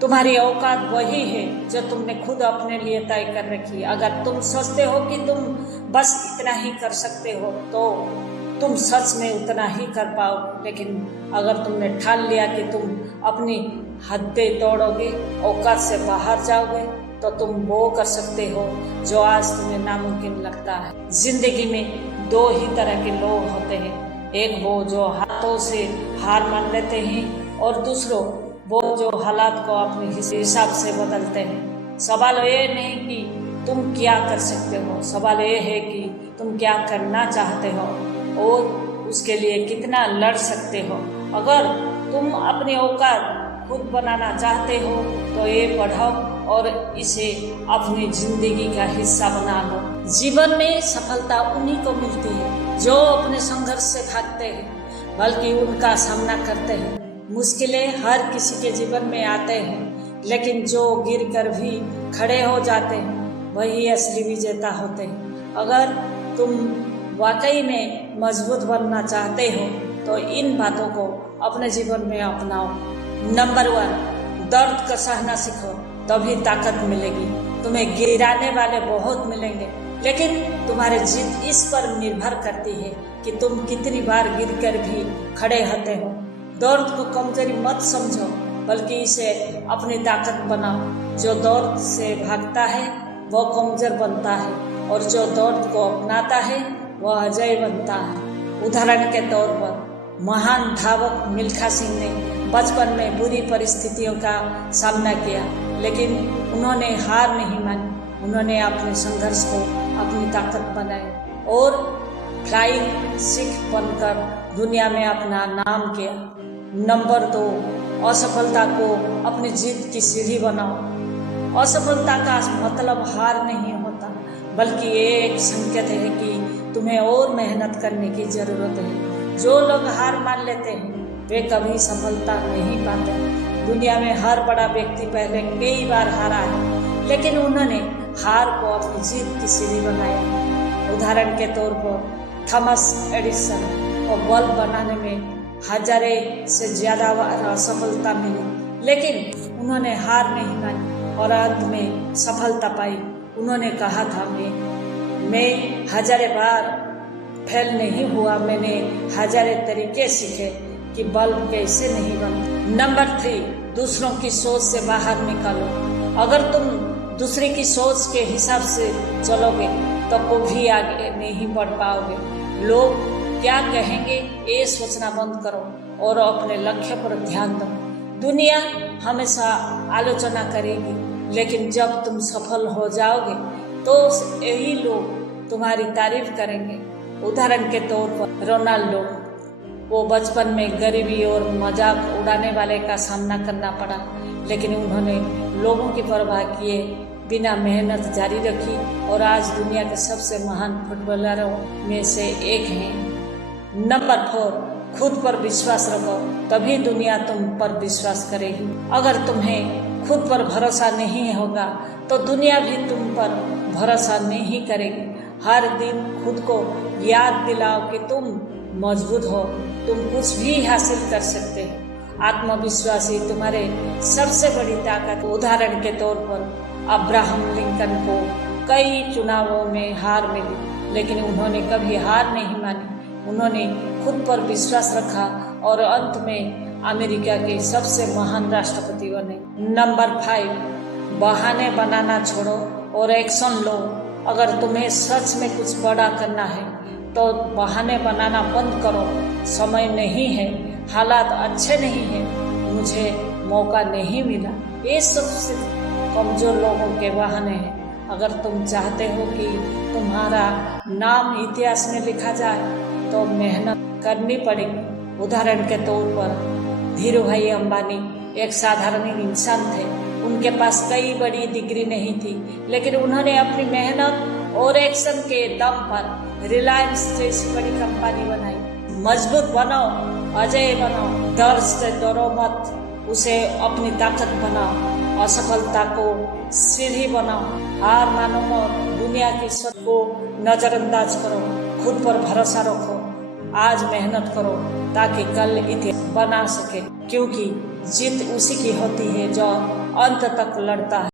तुम्हारी औकात वही है जो तुमने खुद अपने लिए तय कर रखी। अगर तुम सोचते हो कि तुम बस इतना ही कर सकते हो तो तुम सच में उतना ही कर पाओगे, लेकिन अगर तुमने ठान लिया कि तुम अपनी हदें तोड़ोगे, औकात से बाहर जाओगे, तो तुम वो कर सकते हो जो आज तुम्हें नामुमकिन लगता है। जिंदगी में दो ही तरह के लोग होते हैं, एक वो जो हाथों से हार मान लेते हैं और दूसरों वो जो हालात को अपने हिसाब से बदलते हैं। सवाल ये नहीं कि तुम क्या कर सकते हो, सवाल ये है कि तुम क्या करना चाहते हो और उसके लिए कितना लड़ सकते हो। अगर तुम अपनी औकात खुद बनाना चाहते हो तो ये पढ़ो और इसे अपनी जिंदगी का हिस्सा बना लो। जीवन में सफलता उन्हीं को मिलती है जो अपने संघर्ष से भागते हैं, बल्कि उनका सामना करते हैं। मुश्किलें हर किसी के जीवन में आते हैं, लेकिन जो गिर कर भी खड़े हो जाते हैं वही असली विजेता होते हैं। अगर तुम वाकई में मजबूत बनना चाहते हो तो इन बातों को अपने जीवन में अपनाओ। नंबर 1, दर्द को सहना सीखो, तभी ताकत मिलेगी। तुम्हें गिराने वाले बहुत मिलेंगे, लेकिन तुम्हारी जीत इस पर निर्भर करती है कि तुम कितनी बार गिरकर भी खड़े होते हो। दर्द को कमजोरी मत समझो, बल्कि इसे अपनी ताकत बनाओ। जो दर्द से भागता है वह कमजोर बनता है और जो दर्द को अपनाता है वह अजय बनता है। उदाहरण के तौर पर महान धावक मिल्खा सिंह ने बचपन में बुरी परिस्थितियों का सामना किया, लेकिन उन्होंने हार नहीं मानी। उन्होंने अपने संघर्ष को अपनी ताकत बनाया और फ्लाइंग सिख बनकर दुनिया में अपना नाम किया। नंबर 2, असफलता को अपनी जीत की सीढ़ी बनाओ। असफलता का मतलब हार नहीं होता, बल्कि ये एक संकेत है कि तुम्हें और मेहनत करने की जरूरत है। जो लोग हार मान लेते हैं वे कभी सफलता नहीं पाते। दुनिया में हर बड़ा व्यक्ति पहले कई बार हारा है, लेकिन उन्होंने हार को अपनी जीत की सीढ़ी बनाया। उदाहरण के तौर पर थॉमस एडिसन को बल्ब बनाने में हजारे से ज्यादा बार असफलता मिली, लेकिन उन्होंने हार नहीं मानी और अंत में सफलता पाई। उन्होंने कहा था मैं हजारे बार फेल नहीं हुआ, मैंने हजारे तरीके सीखे कि बल्ब कैसे नहीं बनता। नंबर 3, दूसरों की सोच से बाहर निकालो। अगर तुम दूसरे की सोच के हिसाब से चलोगे तो कभी आगे नहीं बढ़ पाओगे। लोग क्या कहेंगे ये सोचना बंद करो और अपने लक्ष्य पर ध्यान दो। दुनिया हमेशा आलोचना करेगी, लेकिन जब तुम सफल हो जाओगे तो यही लोग तुम्हारी तारीफ करेंगे। उदाहरण के तौर पर रोनाल्डो को बचपन में गरीबी और मजाक उड़ाने वाले का सामना करना पड़ा, लेकिन उन्होंने लोगों की परवाह किए बिना मेहनत जारी रखी और आज दुनिया के सबसे महान फुटबॉलरों में से एक हैं। नंबर 4, खुद पर विश्वास रखो, तभी दुनिया तुम पर विश्वास करेगी। अगर तुम्हें खुद पर भरोसा नहीं होगा तो दुनिया भी तुम पर भरोसा नहीं करेगी। हर दिन खुद को याद दिलाओ कि तुम मजबूत हो, तुम कुछ भी हासिल कर सकते हो। आत्मविश्वास ही तुम्हारे सबसे बड़ी ताकत। उदाहरण के तौर पर अब्राहम लिंकन को कई चुनावों में हार मिली, लेकिन उन्होंने कभी हार नहीं मानी। उन्होंने खुद पर विश्वास रखा और अंत में अमेरिका के सबसे महान राष्ट्रपति बने। नंबर 5, बहाने बनाना छोड़ो और एक्शन लो। अगर तुम्हें सच में कुछ बड़ा करना है तो बहाने बनाना बंद करो। समय नहीं है, हालात अच्छे नहीं हैं, मुझे मौका नहीं मिला, ये सबसे कमजोर लोगों के बहाने हैं। अगर तुम चाहते हो कि तुम्हारा नाम इतिहास में लिखा जाए तो मेहनत करनी पड़ेगी। उदाहरण के तौर पर धीरूभाई अंबानी एक साधारण इंसान थे। उनके पास कई बड़ी डिग्री नहीं थी, लेकिन उन्होंने अपनी मेहनत और एक्शन के दम पर रिलायंस जैसी बड़ी कंपनी बनाई। मजबूत बनो, अजय बनो, डर से डरो मत, उसे अपनी ताकत बनाओ। असफलता को सीढ़ी बनाओ, हार मानो और दुनिया की सच को नजरअंदाज करो। खुद पर भरोसा रखो, आज मेहनत करो ताकि कल इतिहास बना सके, क्योंकि जीत उसी की होती है जो अंत तक लड़ता है।